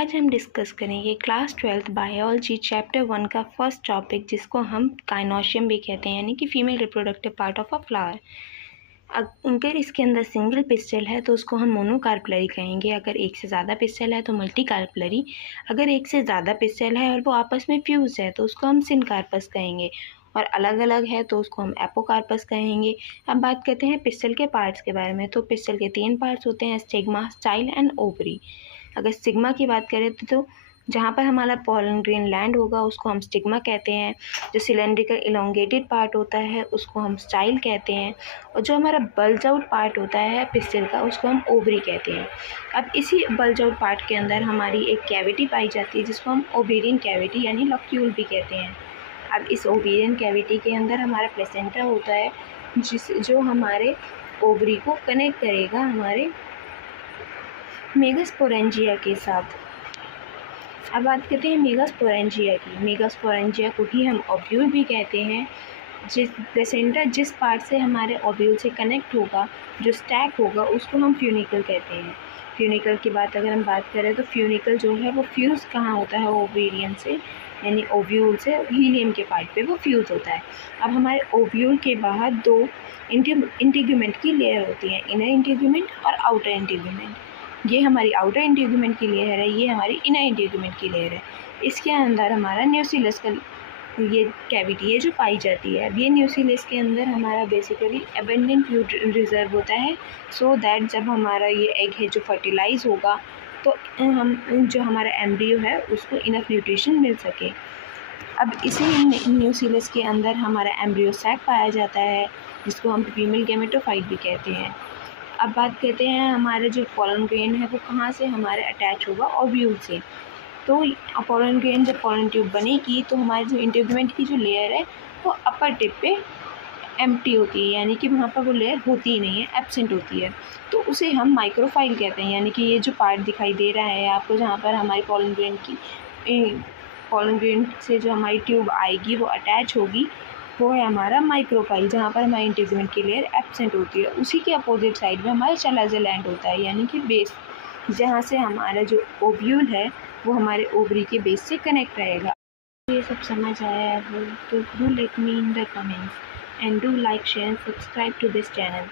आज हम डिस्कस करेंगे क्लास 12th बायोलॉजी चैप्टर 1 का फर्स्ट टॉपिक, जिसको हम काइनोशियम भी कहते हैं, यानी कि female reproductive part of a flower. अगर इसके अंदर सिंगल पिस्टल है तो उसको हम मोनोकार्पलरी कहेंगे। अगर एक से ज़्यादा पिस्टल है तो मल्टीकार्पलरी। अगर एक से ज़्यादा पिस्टल है और वो आपस में फ्यूज है तो उसको हम सिनकार्पस कहेंगे, और अलग अलग है तो उसको हम एपोकार्पस कहेंगे। अब बात करते हैं पिस्टल के पार्ट्स के बारे में। तो पिस्टल के 3 पार्ट्स होते हैं, स्टिग्मा, स्टाइल एंड ओवरी। अगर स्टिग्मा की बात करें तो जहाँ पर हमारा पॉलन ग्रेन लैंड होगा उसको हम स्टिग्मा कहते हैं। जो सिलेंड्रिकल इलोंगेटेड पार्ट होता है उसको हम स्टाइल कहते हैं, और जो हमारा बल्ज आउट पार्ट होता है पिस्टल का उसको हम ओवरी कहते हैं। अब इसी बल्ज आउट पार्ट के अंदर हमारी एक कैविटी पाई जाती है जिसको हम ओवेरियन कैविटी यानी लॉक्यूल भी कहते हैं। अब इस ओवेरियन कैविटी के अंदर हमारा प्लेसेंटा होता है जो हमारे ओवरी को कनेक्ट करेगा हमारे मेगास्पोरेंजिया के साथ। अब बात करते हैं मेगास्पोरेंजिया की। मेगास्पोरेंजिया को ही हम ओव्यूल भी कहते हैं। जिस प्लेसेंटा जिस पार्ट से हमारे ओव्यूल से कनेक्ट होगा, जो स्टैक होगा, उसको हम फ्यूनिकल कहते हैं। फ्यूनिकल की बात अगर हम बात करें तो फ्यूनिकल जो है वो फ्यूज़ कहाँ होता है, ओवेरियन से यानी ओव्यूल से हीलियम के पार्ट पे वो फ्यूज़ होता है। अब हमारे ओव्यूल के बाहर 2 इंटीग्यूमेंट की लेयर होती है, इनर इंटीग्यूमेंट और आउटर इंटीग्यूमेंट। ये हमारी आउटर इंटीग्यूमेंट की लेयर है, ये हमारी इनर इंटीग्यूमेंट की लेयर है। इसके अंदर हमारा न्यूक्लियस का ये कैविटी है जो पाई जाती है। अब ये न्यूक्लियस के अंदर हमारा बेसिकली एबंडेंट फ्लूइड रिजर्व होता है, सो दैट जब हमारा ये एग है जो फर्टिलाइज होगा तो हम जो हमारा एम्ब्रियो है उसको इनफ न्यूट्रिशन मिल सके। अब इसी न्यूक्लियस के अंदर हमारा एम्ब्रियो सैक पाया जाता है जिसको हम फीमेल गैमेटोफाइट भी कहते हैं। अब बात करते हैं हमारे जो पॉलन ग्रेन है वो कहाँ से हमारे अटैच होगा, ओव्यूल से। तो पॉलन ग्रेन जब पॉलन ट्यूब बनेगी तो हमारी जो इंटीग्यूमेंट की जो लेयर है वो अपर टिप पे एम्प्टी होती है, यानी कि वहाँ पर वो लेयर होती ही नहीं है, एब्सेंट होती है। तो उसे हम माइक्रोफाइल कहते हैं, यानी कि ये जो पार्ट दिखाई दे रहा है आपको जहाँ पर हमारी पॉलन ग्रेन से जो हमारी ट्यूब आएगी वो अटैच होगी, वो है हमारा माइक्रोफाइल, जहाँ पर हमारी इंटीग्यूमेंट की लेयर एब्सेंट होती है। उसी के अपोजिट साइड में हमारा चलाज़र लैंड होता है, यानी कि बेस, जहाँ से हमारा जो ओव्यूल है वो हमारे ओवरी के बेस से कनेक्ट रहेगा। ये सब समझ आया है तो do let me in the comments and do like, share and subscribe to this channel.